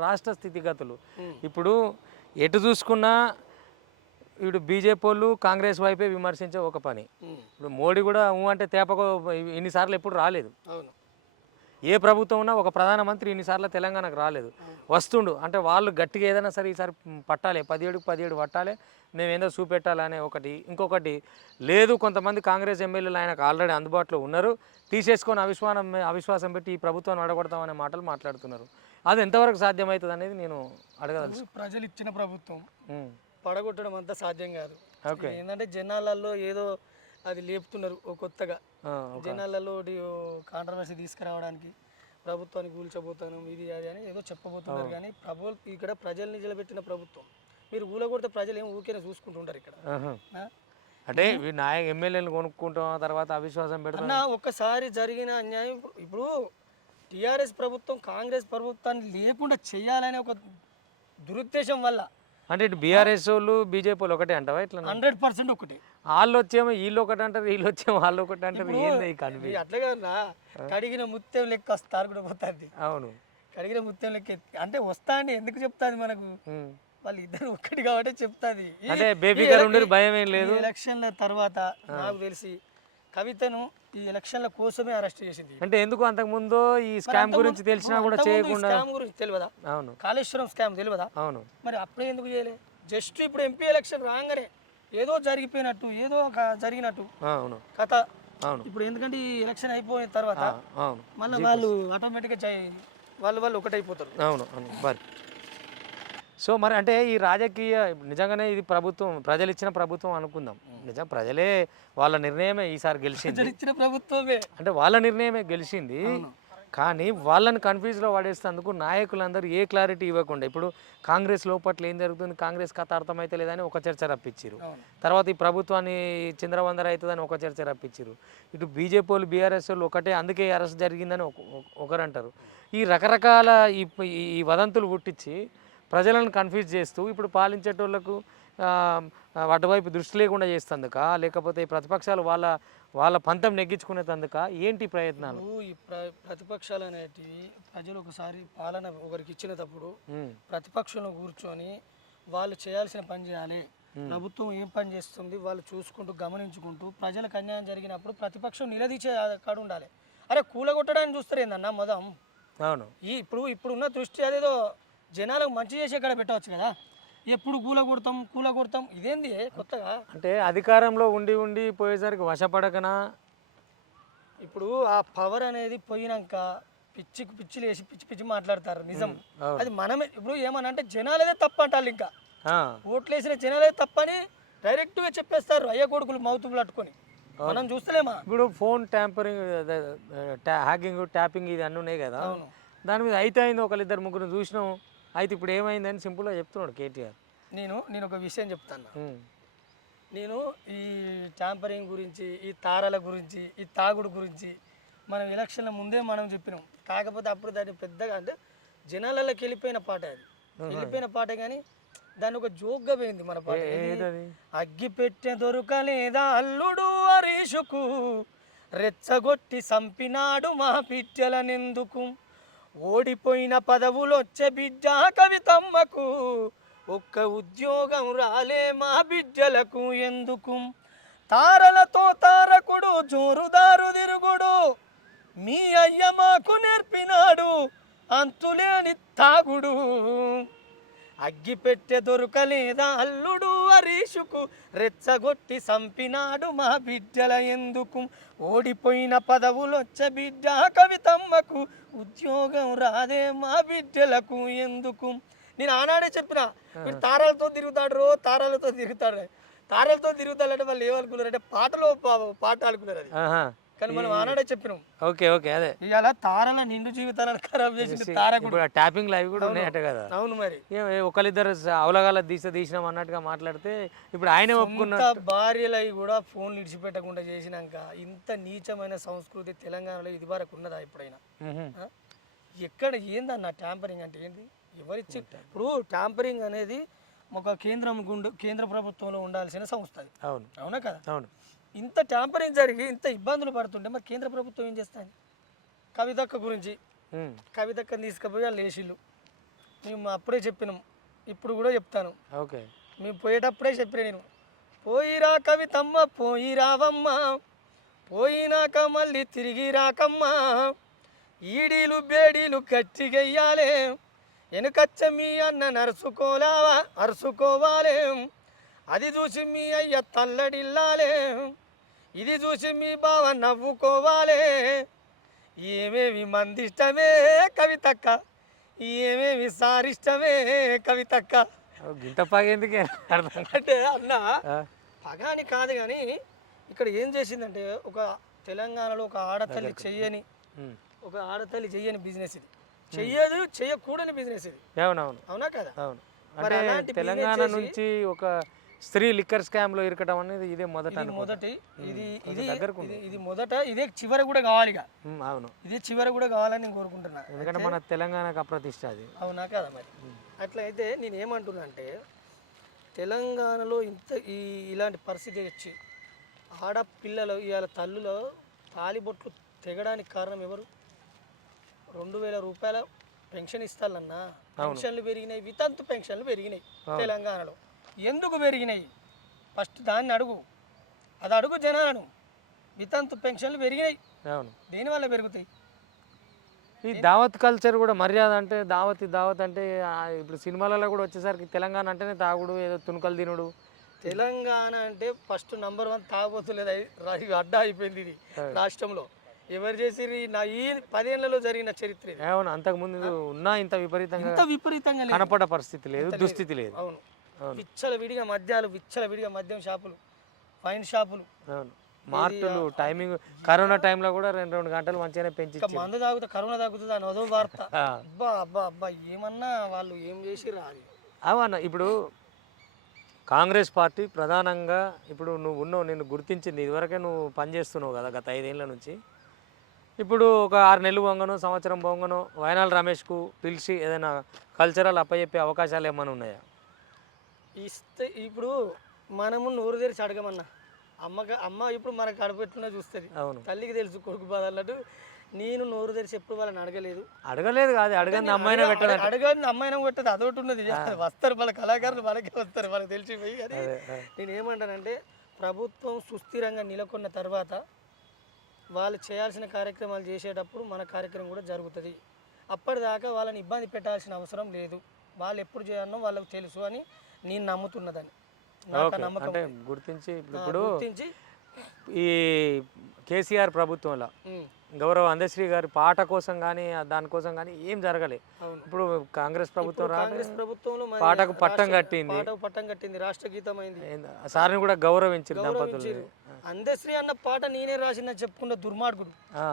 రాష్ట్ర స్థితిగతులు ఇప్పుడు ఎటు చూసుకున్నా ఇప్పుడు బీజేపీ వాళ్ళు కాంగ్రెస్ వైపే విమర్శించే ఒక పని. ఇప్పుడు మోడీ కూడా అంటే తేపకు ఇన్నిసార్లు ఎప్పుడు రాలేదు. ఏ ప్రభుత్వం ఉన్నా ఒక ప్రధానమంత్రి ఇన్నిసార్లు తెలంగాణకు రాలేదు. వస్తుండు అంటే వాళ్ళు గట్టిగా ఏదైనా సరే ఈసారి పట్టాలి, 17 పట్టాలి, మేము ఏందో చూపెట్టాలనే ఒకటి. ఇంకొకటి లేదు, కొంతమంది కాంగ్రెస్ ఎమ్మెల్యేలు ఆయనకు ఆల్రెడీ అందుబాటులో ఉన్నారు, తీసేసుకొని అవిశ్వాసం పెట్టి ఈ ప్రభుత్వాన్ని అడగొడతామనే మాటలు మాట్లాడుతున్నారు. అది ఎంతవరకు సాధ్యమవుతుంది అనేది నేను అడగదలుచు. ప్రజలు ఇచ్చిన ప్రభుత్వం పడగొట్టడం అంతా సాధ్యం కాదు. ఏంటంటే జనాలలో ఏదో అది లేపుతున్నారు కొత్తగా, జనాలలో కాంట్రవర్సీ తీసుకురావడానికి ప్రభుత్వాన్ని కూల్చబోతాను ఇది అది అని ఏదో చెప్పబోతున్నారు. కానీ ఇక్కడ ప్రజల్ని నిలబెట్టిన ప్రభుత్వం మీరు కూలగొడితే ప్రజలు ఏం ఊరికే చూసుకుంటుంటారు ఇక్కడ. అంటే నాయక ఎమ్మెల్యేలు కొనుక్కుంటాం తర్వాత అవిశ్వాసం పెడతాం. ఒక్కసారి జరిగిన అన్యాయం ఇప్పుడు టీఆర్ఎస్ ప్రభుత్వం కాంగ్రెస్ ప్రభుత్వాన్ని లేకుండా చేయాలనే ఒక దురుద్దేశం వల్ల, అంటే ఇటు బీఆర్ఎస్ వాళ్ళు బీజేపీ వాళ్ళు ఒకటే అంటావా? ఇట్లా 100% ఒకటి. వాళ్ళు వచ్చేమో వీళ్ళు ఒకటి అంటారు, వీళ్ళు వచ్చేమో వాళ్ళు ఒకటి అంటారు. ఏంది అట్లా కదా, కడిగిన ముత్యం లెక్క వస్తారు కూడా పోతుంది. అవును, కడిగిన ముత్యం లెక్క అంటే వస్తా అండి ఎందుకు చెప్తాది మనకు, వాళ్ళు ఇద్దరు ఒక్కటి కాబట్టి చెప్తాది. అంటే బేబీగా ఉండేది భయం ఏం లేదు. ఎలక్షన్ల తర్వాత నాకు తెలిసి కవితను ఈ ఎలక్షన్ల కోసమే అరెస్ట్ చేసింది. అంటే ఎందుకు అంతకుముందు ఈ స్కామ్ గురించి తెలిసినా కూడా చేయకుండా? స్కామ్ గురించి తెలియదా? అవును, కాళేశ్వరం స్కామ్ తెలియదా? అవును. మరి అప్పుడే ఎందుకు చేయలే? జస్ట్ ఇప్పుడు ఎంపీ ఎలక్షన్ రాగానే ఏదో జరిగిపోయినట్టు, ఏదో జరిగినట్టు కథ. ఇప్పుడు ఎందుకంటే ఈ ఎలక్షన్ అయిపోయిన తర్వాత మళ్ళీ వాళ్ళు ఆటోమేటిక్గా వాళ్ళు ఒకటైపోతారు. అవును మరి. సో మరి అంటే ఈ రాజకీయ నిజంగానే ఇది ప్రభుత్వం ప్రజలు ఇచ్చిన ప్రభుత్వం అనుకుందాం. నిజం ప్రజలే వాళ్ళ నిర్ణయమే ఈసారి గెలిచింది. ఇచ్చిన ప్రభుత్వమే అంటే వాళ్ళ నిర్ణయమే గెలిచింది. కానీ వాళ్ళని కన్ఫ్యూజ్లో పడేస్తేందుకు నాయకులందరూ ఏ క్లారిటీ ఇవ్వకుండా, ఇప్పుడు కాంగ్రెస్ లోపట్ల ఏం జరుగుతుంది, కాంగ్రెస్ కథ అర్థమైతే లేదని ఒక చర్చ రప్పించారు. తర్వాత ఈ ప్రభుత్వాన్ని చిందరవందర అవుతుందని ఒక చర్చ రప్పించారు. ఇటు బీజేపీ వాళ్ళు బీఆర్ఎస్ వాళ్ళు ఒకటే, అందుకే అరెస్ట్ జరిగిందని ఒకరు అంటారు. ఈ రకరకాల ఈ వదంతులు పుట్టించి ప్రజలను కన్ఫ్యూజ్ చేస్తూ ఇప్పుడు పాలించేటోళ్లకు అటువైపు దృష్టి లేకుండా చేస్తుందుక, లేకపోతే ప్రతిపక్షాలు వాళ్ళ పంతం నెగ్గించుకునేందుక ఏంటి ప్రయత్నాలు? ఈ ప్రతిపక్షాలు అనేటివి ప్రజలు ఒకసారి పాలన ఒకరికి ఇచ్చినప్పుడు ప్రతిపక్షంలో కూర్చొని వాళ్ళు చేయాల్సిన పని చేయాలి, ప్రభుత్వం ఏం పని చేస్తుంది వాళ్ళు చూసుకుంటూ గమనించుకుంటూ ప్రజలకు అన్యాయం జరిగినప్పుడు ప్రతిపక్షం నిలదీచే కాడ ఉండాలి. అరే కూలగొట్టడానికి చూస్తారు ఏందన్నా మొదం. అవును, ఇప్పుడున్న దృష్టి అదేదో జనాలకు మంచి చేసే కాడ పెట్టవచ్చు కదా. ఎప్పుడు కూలగొడతాం ఇదేంది కొత్తగా? అంటే అధికారంలో ఉండి పోయేసరికి వశపడకనా? ఇప్పుడు ఆ పవర్ అనేది పోయినాక పిచ్చిలు వేసి పిచ్చి మాట్లాడతారు. నిజం అది మనమే. ఇప్పుడు ఏమనంటే జనాలదే తప్ప అంటారు, ఇంకా ఓట్లు వేసిన జనాలదే తప్పని డైరెక్ట్గా చెప్పేస్తారు అయ్య కొడుకులు మౌతులు పట్టుకొని. మనం చూస్తలేమా? ఇప్పుడు ఫోన్ ట్యాంపరింగ్, హ్యాకింగ్, ట్యాపింగ్ ఇది అన్నీ ఉన్నాయి కదా, దాని మీద అయితే అయింది ఒకళ్ళిద్దరు ముగ్గురు చూసినాం. అయితే ఇప్పుడు ఏమైందని సింపుల్గా చెప్తున్నాడు కేటీఆర్. నేను ఒక విషయం చెప్తాను. నేను ఈ ట్యాంపరింగ్ గురించి, ఈ తారాల గురించి, ఈ తాగుడు గురించి మనం ఎలక్షన్ల ముందే మనం చెప్పినాం. కాకపోతే అప్పుడు దాన్ని పెద్దగా అంటే జనాలలోకి వెళ్ళిపోయిన పాట, అది వెళ్ళిపోయిన పాటే కానీ దాన్ని ఒక జోక్గా పోయింది మన పాట. అగ్గి పెట్టె దొరకలేదా అల్లుడు హరీషుకు, రెచ్చగొట్టి సంపినాడు మా పిట్టెలనెందుకు, ఓడిపోయిన పదవులొచ్చే బిడ్డ కవితమ్మకు, ఒక్క ఉద్యోగం రాలే మా బిడ్డలకు ఎందుకు, తారలతో తారకుడు జోరుదారు తిరుగుడు, మీ అయ్య మాకు నేర్పినాడు అంతులేని తాగుడు, అగ్గి పెట్టె దొరకలేదా అల్లుడు హరీషుకు, రెచ్చగొట్టి సంపినాడు మా బిడ్డల ఎందుకు, ఓడిపోయిన పదవులొచ్చే బిడ్డ కవితమ్మకు, ఉద్యోగం రాదే మా బిడ్డలకు ఎందుకు. నేను ఆనాడే చెప్పిన తారాలతో తిరుగుతాడంటే వాళ్ళు ఏమనుకున్నారంటే పాట అనుకున్నారు. అది కానీ మనం ఆనాడే చెప్పినాం. ఓకే అదే ఇవాళ తారల నిండు జీవితాలను ఖరాబ్ చేసింది తారకుడు. ట్యాపింగ్ లైవ్ కూడా ఉన్నాయట కదా. అవును, మరి ఒకళ్ళిద్దరు అవలగాల తీసినాం అన్నట్టుగా మాట్లాడితే ఇప్పుడు ఆయన ఒప్పుకున్న భార్యలు అవి కూడా ఫోన్లు ఇడిచిపెట్టకుండా చేసినాక ఇంత నీచమైన సంస్కృతి తెలంగాణలో ఇది వరకు ఉన్నదా ఎప్పుడైనా? ఎక్కడ ఏందన్న ట్యాంపరింగ్ అంటే ఏంది? ఎవరిచ్చి? ఇప్పుడు ట్యాంపరింగ్ అనేది ఒక కేంద్ర ప్రభుత్వంలో ఉండాల్సిన సంస్థ. అవునా కదా? అవును. ఇంత ట్యాంపరింగ్ జరిగి ఇంత ఇబ్బందులు పడుతుంటే మరి కేంద్ర ప్రభుత్వం ఏం చేస్తాయి? కవితక్క గురించి కవితక్కని తీసుకుపోయి వాళ్ళు లేచిళ్ళు మేము అప్పుడే చెప్పినాం, ఇప్పుడు కూడా చెప్తాను. ఓకే. మేము పోయేటప్పుడే చెప్పిన నేను, పోయిరా కవితమ్మ పోయి రావమ్మ, పోయినాక మళ్ళీ తిరిగి రాకమ్మా, ఈడీలు బేడీలు గట్టిగెయ్యాలే, వెనుకచ్చ మీ అన్న నరుసుకోలావా అరుసుకోవాలే, అది చూసి మీ అయ్య తల్లడిల్లాలే, ఇది చూసి మీ బావ నవ్వుకోవాలే, ఏమేమి మందిష్టమే కవితక్క, ఏమేమి సారిష్టమే కవితక్క. గింత పాగేందుకే అర్థం. అంటే అన్న పగాని కాదు కానీ ఇక్కడ ఏం చేసిందంటే, ఒక తెలంగాణలో ఒక ఆడతల్లి చెయ్యని ఒక ఆడతల్లి చెయ్యని బిజినెస్ ఇది, చెయ్యకూడని బిజినెస్ ఇది. అవునవును. అవునా కదా? అవును. మరి అంటే అలాంటి తెలంగాణ నుంచి ఒక స్త్రీ లిక్కర్ స్కామ్ లో ఇరకడం అనేది ఇదే మొదట మొదటి ఇది ఇది దగ్గరకు ఇది మొదట, ఇదే చివరి కూడా కావాలి ఇక. అవును, ఇదే చివరి కూడా కావాలని నేను కోరుకుంటున్నా. ఎందుకంటే మన తెలంగాణకు అప్రతిష్ట అది. అవునా కదా? మరి అట్లయితే నేను ఏమంటున్నా అంటే, తెలంగాణలో ఇలాంటి పరిస్థితి వచ్చి ఆడపిల్లలు ఇవాళ తల్లులో తాలిబొట్లు తెగడానికి కారణం ఎవరు? 2000 రూపాయల పెన్షన్ ఇస్తాలన్నా, పెన్షన్లు పెరిగినాయి, వితంతు పెన్షన్లు పెరిగినాయి తెలంగాణలో. ఎందుకు పెరిగినాయి? ఫస్ట్ దాన్ని అడుగు, అది అడుగు జనాలను. వితంతు పెన్షన్లు పెరిగినాయి, అవును. దేనివల్ల పెరుగుతాయి? ఈ దావత్ కల్చర్ కూడా, మర్యాద అంటే దావత్ అంటే ఇప్పుడు సినిమాలలో కూడా వచ్చేసరికి తెలంగాణ అంటేనే తాగుడు, ఏదో తుణుకలు తినుడు. తెలంగాణ అంటే ఫస్ట్ నంబర్ 1 తాగుబోతులేదు, అడ్డా అయిపోయింది ఇది రాష్ట్రంలో. ఎవరు చేసిర్రు? ఈ 10 ఏళ్లలో జరిగిన చరిత్ర ఇది. అవును, అంతకుముందు ఉన్నా ఇంత విపరీతంగా కనపడ పరిస్థితి లేదు, దుస్థితి లేదు. అవును, విచ్చలవిడిగా మద్యం షాపులు, వైన్ షాపులు, అవును, మార్టులు, టైమింగ్. కరోనా టైంలో కూడా 2 గంటలు మంచిగానే పెంచి మందు తాగుతా, కరోనా తాగుతుంది అని అదో వార్త. అబ్బా అబ్బా అబ్బా, ఏమన్నా వాళ్ళు ఏం చేసిర్రు అది. అవన్న ఇప్పుడు కాంగ్రెస్ పార్టీ ప్రధానంగా, ఇప్పుడు నువ్వు ఉన్నావు, నేను గుర్తించింది, ఇదివరకే నువ్వు పనిచేస్తున్నావు కదా గత 5 ఏళ్ళ నుంచి. ఇప్పుడు ఒక 6 నెలలు పొంగనో సంవత్సరం పొంగనో వైనాల రమేష్కు పిలిచి ఏదైనా కల్చరల్ అప్పచెప్పే అవకాశాలు ఏమైనా ఉన్నాయా? ఇస్తే ఇప్పుడు మనము నోరు తెరిచి అడగమన్నా, అమ్మ ఇప్పుడు మనకు కడుపెట్టున్నా చూస్తుంది. అవును, తల్లికి తెలుసు కొడుకు బాధ అన్నట్టు. నేను నోరు తెరిచి ఎప్పుడు వాళ్ళని అడగలేదు కాదు, అడగని అమ్మాయినా పెట్టదు, అడగని అమ్మాయినా పెట్టదు, అదొకటి ఉన్నది. వస్తారు వాళ్ళ కళాకారులు, వాళ్ళకే వస్తారు, వాళ్ళకి తెలిసిపోయి. కానీ నేను ఏమంటానంటే, ప్రభుత్వం సుస్థిరంగా నెలకొన్న తర్వాత వాళ్ళు చేయాల్సిన కార్యక్రమాలు చేసేటప్పుడు మన కార్యక్రమం కూడా జరుగుతుంది. అప్పటిదాకా వాళ్ళని ఇబ్బంది పెట్టాల్సిన అవసరం లేదు. వాళ్ళు ఎప్పుడు చేయాలనో వాళ్ళకి తెలుసు అని నేను నమ్ముతున్నదని, అంటే గుర్తించి ఈ కేసీఆర్ ప్రభుత్వంలో గౌరవ అందశ్రీ గారి పాట కోసం కానీ దానికోసం కానీ ఏం జరగలే. ఇప్పుడు కాంగ్రెస్ ప్రభుత్వంలో పాటకు పట్టం కట్టింది, రాష్ట్ర గీతం అయింది, సార్ని కూడా గౌరవించారు దంపతులు. అందశ్రీ అన్న పాట నేనే రాసిందని చెప్పుకున్న దుర్మార్గుడు.